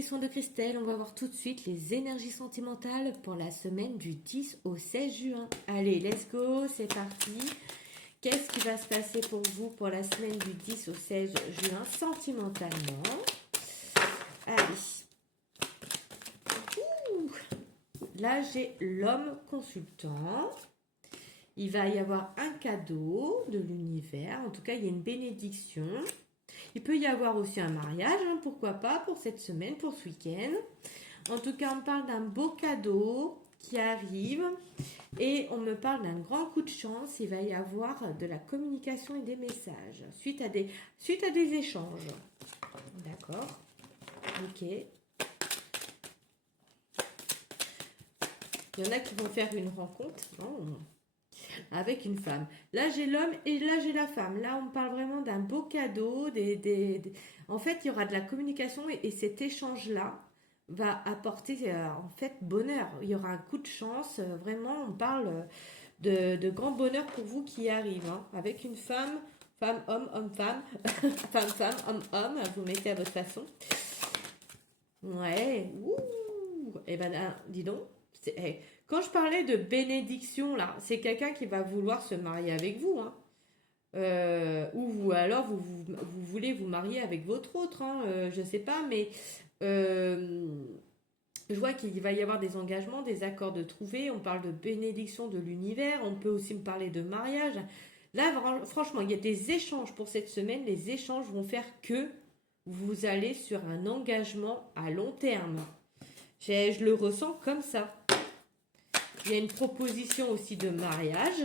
les soins de Christelle, on va voir tout de suite les énergies sentimentales pour la semaine du 10 au 16 juin. Allez, let's go, c'est parti. Qu'est-ce qui va se passer pour vous pour la semaine du 10 au 16 juin sentimentalement? Allez. Ouh. Là, j'ai l'homme consultant. Il va y avoir un cadeau de l'univers. En tout cas, il y a une bénédiction. Il peut y avoir aussi un mariage, hein, pourquoi pas, pour cette semaine, pour ce week-end. En tout cas, on parle d'un beau cadeau qui arrive et on me parle d'un grand coup de chance. Il va y avoir de la communication et des messages suite à des échanges. D'accord. Ok. Il y en a qui vont faire une rencontre. Oh. Avec une femme. Là, j'ai l'homme et là, j'ai la femme. Là, on parle vraiment d'un beau cadeau. En fait, il y aura de la communication et cet échange-là va apporter en fait bonheur. Il y aura un coup de chance. Vraiment, on parle de grand bonheur pour vous qui arrive. Hein. Avec une femme, femme, homme, homme, femme, femme, femme, homme, homme. Vous mettez à votre façon. Ouais. Ouh. Eh ben, dis donc. Quand je parlais de bénédiction, là, c'est quelqu'un qui va vouloir se marier avec vous, hein. Ou alors vous voulez vous marier avec votre autre, hein, je sais pas, mais euh, je vois qu'il va y avoir des engagements, des accords de trouver, on parle de bénédiction de l'univers, on peut aussi me parler de mariage. Là, franchement, il y a des échanges pour cette semaine, les échanges vont faire que vous allez sur un engagement à long terme. Je le ressens comme ça. Il y a une proposition aussi de mariage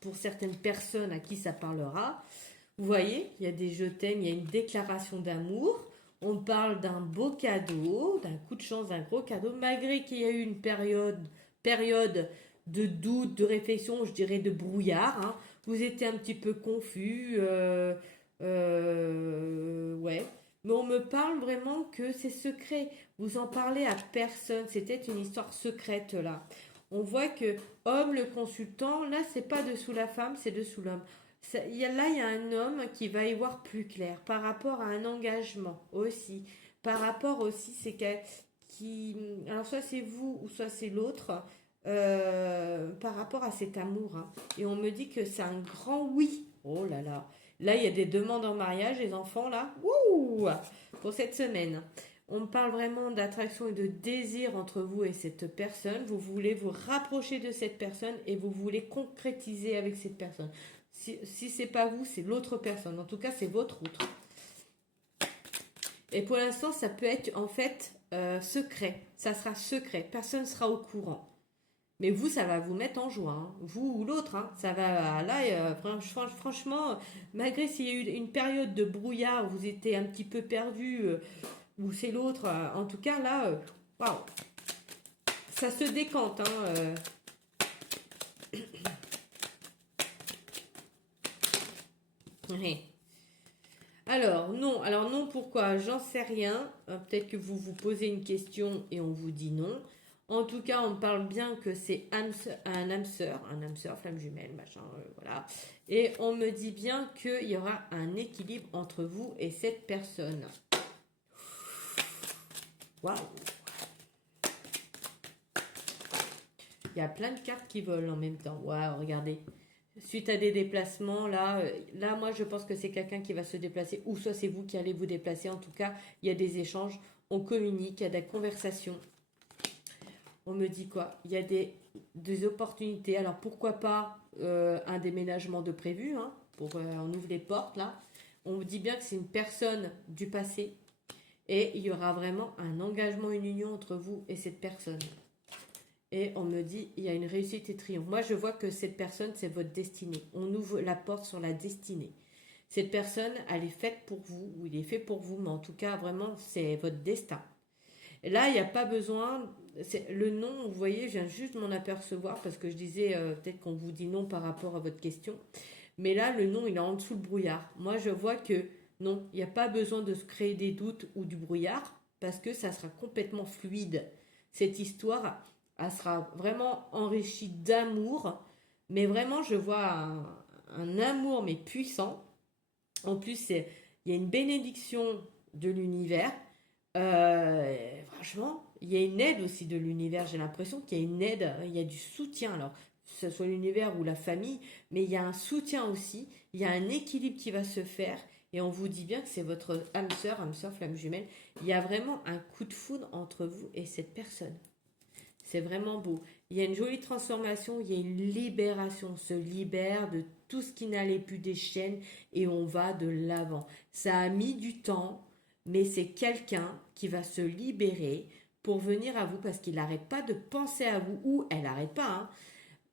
pour certaines personnes à qui ça parlera. Vous voyez, il y a des je t'aime, il y a une déclaration d'amour. On parle d'un beau cadeau, d'un coup de chance, d'un gros cadeau, malgré qu'il y a eu une période de doute, de réflexion, je dirais de brouillard. Hein. Vous étiez un petit peu confus. Ouais. Mais on me parle vraiment que c'est secret. Vous en parlez à personne. C'était une histoire secrète là. On voit que homme le consultant, là c'est pas dessous la femme, c'est dessous l'homme. Il y a un homme qui va y voir plus clair par rapport à un engagement aussi. Par rapport aussi, c'est qui, alors soit c'est vous ou soit c'est l'autre, par rapport à cet amour. Hein. Et on me dit que c'est un grand oui. Oh là là. Là, il y a des demandes en mariage, les enfants, là. Wouh! Pour cette semaine. On parle vraiment d'attraction et de désir entre vous et cette personne. Vous voulez vous rapprocher de cette personne et vous voulez concrétiser avec cette personne. Si c'est pas vous, c'est l'autre personne. En tout cas, c'est votre autre. Et pour l'instant, ça peut être en fait secret. Ça sera secret. Personne ne sera au courant. Mais vous, ça va vous mettre en joie, hein. Vous ou l'autre, hein. Ça va là, franchement, malgré s'il y a eu une période de brouillard où vous étiez un petit peu perdu, ou c'est l'autre, en tout cas là, waouh, ça se décante, hein. Ouais. Alors non, pourquoi? J'en sais rien. Peut-être que vous vous posez une question et on vous dit non. En tout cas, on parle bien que c'est un âme sœur, flamme jumelle, machin, voilà. Et on me dit bien qu'il y aura un équilibre entre vous et cette personne. Waouh! Il y a plein de cartes qui volent en même temps. Waouh, regardez. Suite à des déplacements, là, moi, je pense que c'est quelqu'un qui va se déplacer, ou soit c'est vous qui allez vous déplacer. En tout cas, il y a des échanges, on communique, il y a des conversations. On me dit quoi? Il y a des opportunités. Alors pourquoi pas un déménagement de prévu, hein, on ouvre les portes là. On me dit bien que c'est une personne du passé et il y aura vraiment un engagement, une union entre vous et cette personne. Et on me dit il y a une réussite et triomphe. Moi je vois que cette personne c'est votre destinée. On ouvre la porte sur la destinée. Cette personne elle est faite pour vous ou il est fait pour vous, mais en tout cas vraiment c'est votre destin. Et là, il n'y a pas besoin. Le nom, vous voyez, je viens juste m'en apercevoir parce que je disais peut-être qu'on vous dit non par rapport à votre question. Mais là, le nom, il est en dessous le brouillard. Moi, je vois que non, il n'y a pas besoin de se créer des doutes ou du brouillard parce que ça sera complètement fluide. Cette histoire, elle sera vraiment enrichie d'amour. Mais vraiment, je vois un amour, mais puissant. En plus, il y a une bénédiction de l'univers. Franchement, il y a une aide aussi de l'univers. J'ai l'impression qu'il y a une aide, il y a du soutien. Alors, que ce soit l'univers ou la famille, mais il y a un soutien aussi. Il y a un équilibre qui va se faire. Et on vous dit bien que c'est votre âme sœur, flamme jumelle. Il y a vraiment un coup de foudre entre vous et cette personne. C'est vraiment beau. Il y a une jolie transformation, il y a une libération. On se libère de tout ce qui n'allait plus des chaînes et on va de l'avant. Ça a mis du temps, mais c'est quelqu'un qui va se libérer pour venir à vous parce qu'il n'arrête pas de penser à vous ou elle n'arrête pas.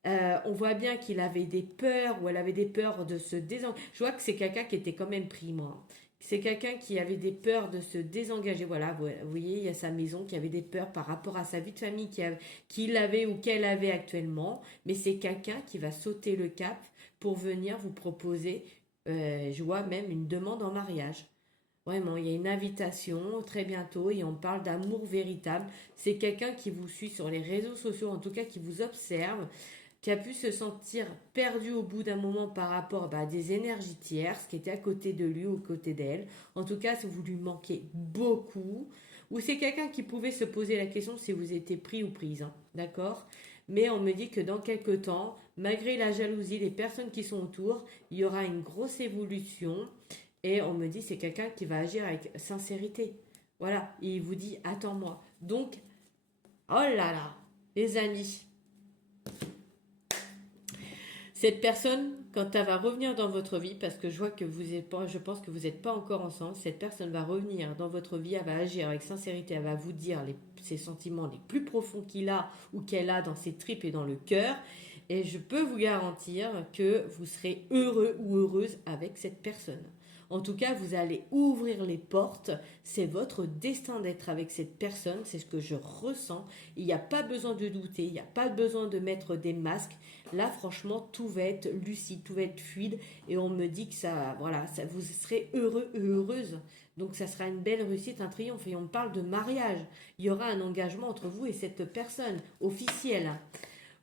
Hein. On voit bien qu'il avait des peurs ou elle avait des peurs de se désengager. Je vois que c'est quelqu'un qui était quand même pris, moi. C'est quelqu'un qui avait des peurs de se désengager. Voilà, vous voyez, il y a sa maison qui avait des peurs par rapport à sa vie de famille qu'il avait ou qu'elle avait actuellement. Mais c'est quelqu'un qui va sauter le cap pour venir vous proposer, je vois même une demande en mariage. Vraiment, il y a une invitation très bientôt et on parle d'amour véritable. C'est quelqu'un qui vous suit sur les réseaux sociaux, en tout cas qui vous observe, qui a pu se sentir perdu au bout d'un moment par rapport à des énergies tierces qui étaient à côté de lui ou à côté d'elle. En tout cas, si vous lui manquez beaucoup, ou c'est quelqu'un qui pouvait se poser la question si vous étiez pris ou prise, hein, d'accord? Mais on me dit que dans quelques temps, malgré la jalousie des personnes qui sont autour, il y aura une grosse évolution. Et on me dit c'est quelqu'un qui va agir avec sincérité. Voilà, il vous dit attends-moi. Donc, oh là là, les amis, cette personne, quand elle va revenir dans votre vie, parce que je vois que vous êtes pas, je pense que vous n'êtes pas encore ensemble, cette personne va revenir dans votre vie, elle va agir avec sincérité, elle va vous dire ses sentiments les plus profonds qu'il a ou qu'elle a dans ses tripes et dans le cœur. Et je peux vous garantir que vous serez heureux ou heureuse avec cette personne. En tout cas, vous allez ouvrir les portes. C'est votre destin d'être avec cette personne. C'est ce que je ressens. Il n'y a pas besoin de douter. Il n'y a pas besoin de mettre des masques. Là, franchement, tout va être lucide, tout va être fluide. Et on me dit que ça, voilà, ça, vous serez heureux et heureuse. Donc, ça sera une belle réussite, un triomphe. Et on parle de mariage. Il y aura un engagement entre vous et cette personne officielle.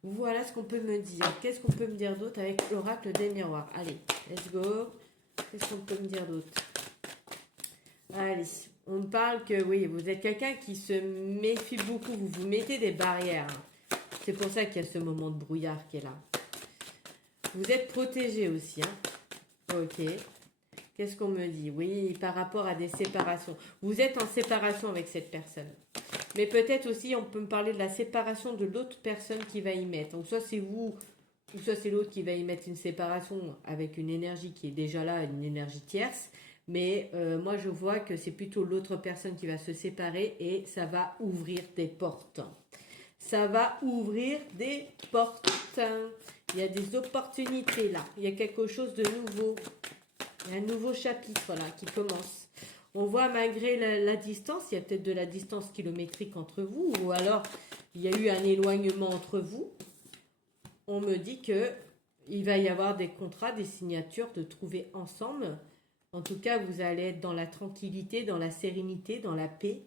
Voilà ce qu'on peut me dire. Qu'est-ce qu'on peut me dire d'autre avec l'oracle des miroirs? Allez, let's go. Qu'est-ce qu'on peut me dire d'autre? Allez, on me parle que oui, vous êtes quelqu'un qui se méfie beaucoup. Vous vous mettez des barrières. C'est pour ça qu'il y a ce moment de brouillard qui est là. Vous êtes protégé aussi. Hein. Ok. Qu'est-ce qu'on me dit? Oui, par rapport à des séparations. Vous êtes en séparation avec cette personne. Mais peut-être aussi, on peut me parler de la séparation de l'autre personne qui va y mettre. Donc, soit c'est vous, ou soit c'est l'autre qui va y mettre une séparation avec une énergie qui est déjà là, une énergie tierce. Mais moi, je vois que c'est plutôt l'autre personne qui va se séparer et ça va ouvrir des portes. Ça va ouvrir des portes. Il y a des opportunités là. Il y a quelque chose de nouveau. Il y a un nouveau chapitre là qui commence. On voit malgré la distance, il y a peut-être de la distance kilométrique entre vous, ou alors il y a eu un éloignement entre vous. On me dit que il va y avoir des contrats, des signatures de trouver ensemble. En tout cas, vous allez être dans la tranquillité, dans la sérénité, dans la paix.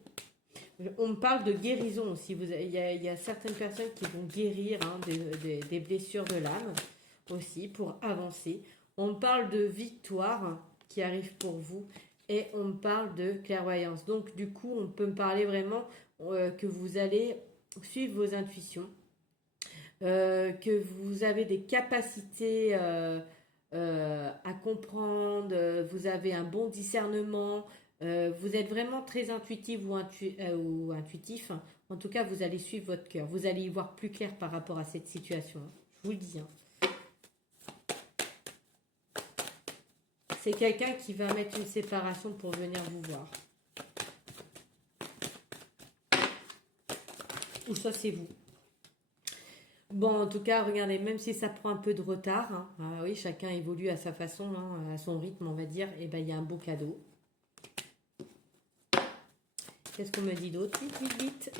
On me parle de guérison aussi. Il y a certaines personnes qui vont guérir des blessures de l'âme aussi pour avancer. On me parle de victoire qui arrive pour vous. Et on me parle de clairvoyance. Donc, du coup, on peut me parler vraiment que vous allez suivre vos intuitions, que vous avez des capacités à comprendre, vous avez un bon discernement, vous êtes vraiment très intuitif ou intuitif. En tout cas, vous allez suivre votre cœur. Vous allez y voir plus clair par rapport à cette situation. Je vous le dis. Hein. C'est quelqu'un qui va mettre une séparation pour venir vous voir. Ou ça, c'est vous. Bon, en tout cas, regardez, même si ça prend un peu de retard, hein, oui, chacun évolue à sa façon, hein, à son rythme, on va dire, et ben il y a un beau cadeau. Qu'est-ce qu'on me dit d'autre? Vite, vite, vite.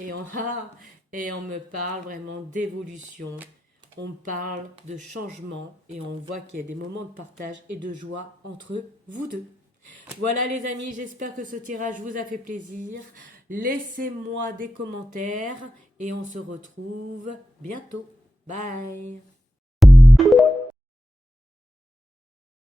Et on me parle vraiment d'évolution. On parle de changement et on voit qu'il y a des moments de partage et de joie entre vous deux. Voilà les amis, j'espère que ce tirage vous a fait plaisir. Laissez-moi des commentaires et on se retrouve bientôt. Bye!